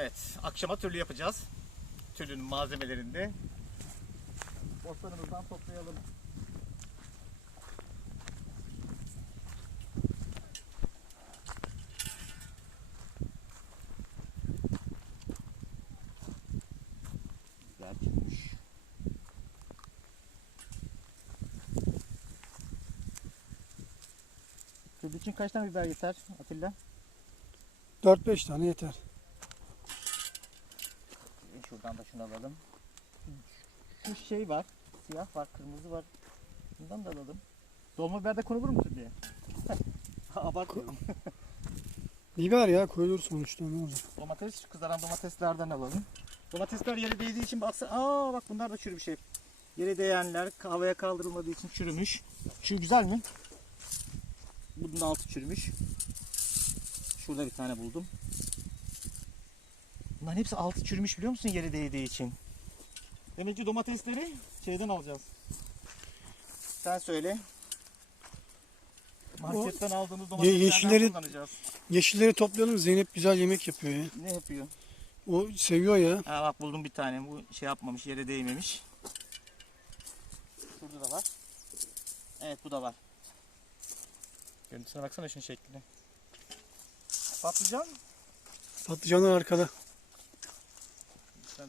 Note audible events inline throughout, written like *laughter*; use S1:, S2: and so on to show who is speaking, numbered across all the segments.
S1: Evet, akşama türlü yapacağız. Türlünün malzemelerinde. Bostanımızdan toplayalım. Güzel çürümüş. Türlü için kaç tane biber yeter Atilla?
S2: 4-5 tane yeter.
S1: Şuradan da şunu alalım. Şu şey var. Siyah var, kırmızı var. Bundan da alalım. Dolma biber de konulur mu diye. Abartıyorum.
S2: Biber ya koyulur sonuçta ne olacak.
S1: Domates, kızaran domateslerden alalım. Domatesler yere değdiği için baksana. Aa bak bunlar da çürümüş hep. Yere değenler havaya kaldırılmadığı için çürümüş. Şu güzel mi? Bunun altı çürümüş. Şurada bir tane buldum. Bunların hepsi altı çürümüş biliyor musun yere değdiği için. Demek ki domatesleri şeyden alacağız. Sen söyle. Marketten aldığımız domateslerden
S2: yeşilleri-
S1: kullanacağız.
S2: Yeşilleri toplayalım Zeynep güzel yemek yapıyor ya.
S1: Ne yapıyor?
S2: O seviyor ya.
S1: Ha bak buldum bir tane. Bu şey yapmamış, yere değmemiş. Şurada da var. Evet bu da var. Görüntüsüne baksana şunun şekline. Patlıcan.
S2: Patlıcanlar arkada.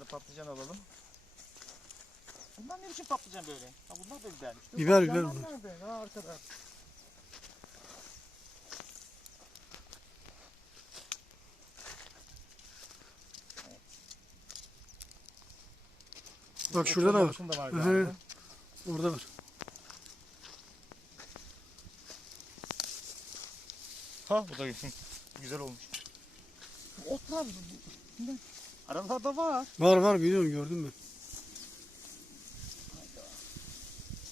S1: Patlıcan alalım. Bunlar ne biçim patlıcan böyle? Ha bunlar da bibermiş. Dur,
S2: Biber,
S1: patlıcanlar
S2: biber
S1: Nerede? Ha arkada.
S2: Bak şurada da var. Hı
S1: galiba.
S2: hı. Orada var.
S1: Ha bu da *laughs* güzel olmuş. Otlar ne? Aralarda var.
S2: Var var biliyorum gördüm ben.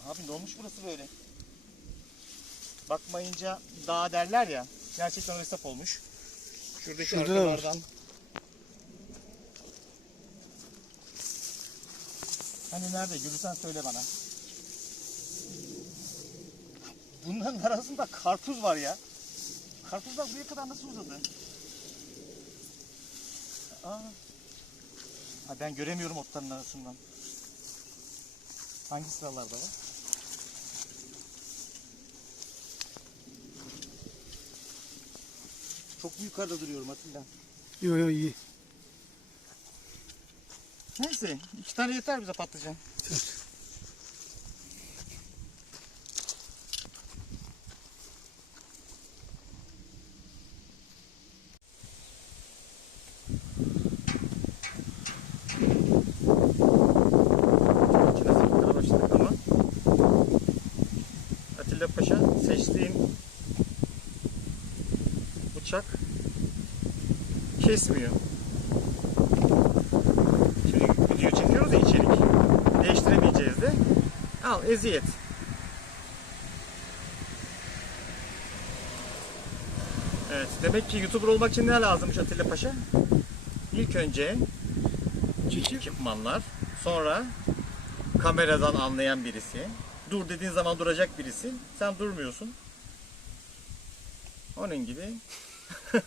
S1: Abi ne olmuş burası böyle? Bakmayınca dağ derler ya. Gerçekten öyle sap olmuş. Şuradaki
S2: Şurada da var.
S1: arkalardan. Hani nerede? Gülsen söyle bana. Bunların arasında karpuz var ya. Karpuzlar buraya kadar nasıl uzadı? Aa. Ha ben göremiyorum otların arasından. Hangi sıralarda var? Çok yukarıda duruyorum Atilla.
S2: Yo yo iyi.
S1: Neyse iki tane yeter bize patlıcan. İçine Paşa seçtiğim bıçak kesmiyor. Şimdi video çekiyoruz ya içerik. Değiştiremeyeceğiz de. Al eziyet. Evet demek ki YouTuber olmak için ne lazımmış Atilla Paşa? İlk önce
S2: Çekil.
S1: ekipmanlar, sonra kameradan anlayan birisi, dur dediğin zaman duracak birisi, sen durmuyorsun. Onun gibi
S2: Ya,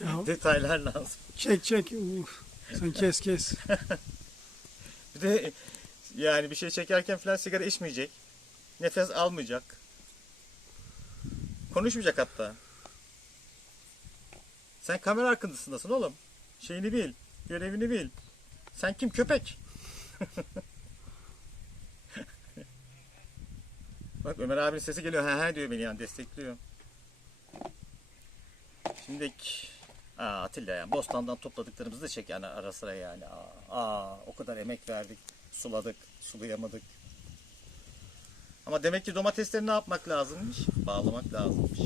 S2: *laughs*
S1: detaylar lazım.
S2: çek çek. Uf. Sen kes kes. *laughs*
S1: Bir de yani bir şey çekerken falan sigara içmeyecek. Nefes almayacak. Konuşmayacak hatta. Sen kamera arkasındasın oğlum. Şeyini bil. Görevini bil. Sen kim köpek? *laughs* Bak Ömer abinin sesi geliyor. He he diyor beni yani destekliyor. Şimdi Aa, Atilla ya bostandan topladıklarımızı da çek yani ara sıra yani. Aa, aa, o kadar emek verdik, suladık, sulayamadık. Ama demek ki domatesleri ne yapmak lazımmış? Bağlamak lazımmış.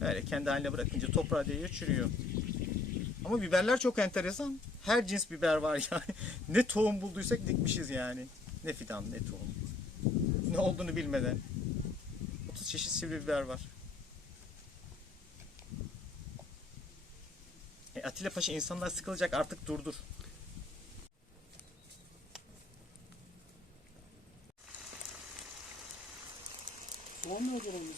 S1: Öyle kendi haline bırakınca toprağa değiyor, çürüyor. Ama biberler çok enteresan. Her cins biber var *laughs* yani. ne tohum bulduysak dikmişiz yani. Ne fidan, ne tohum ne olduğunu bilmeden. 30 çeşit sivri biber var. E Atilla Paşa insanlar sıkılacak artık durdur.
S2: Soğan ne kadar olmuş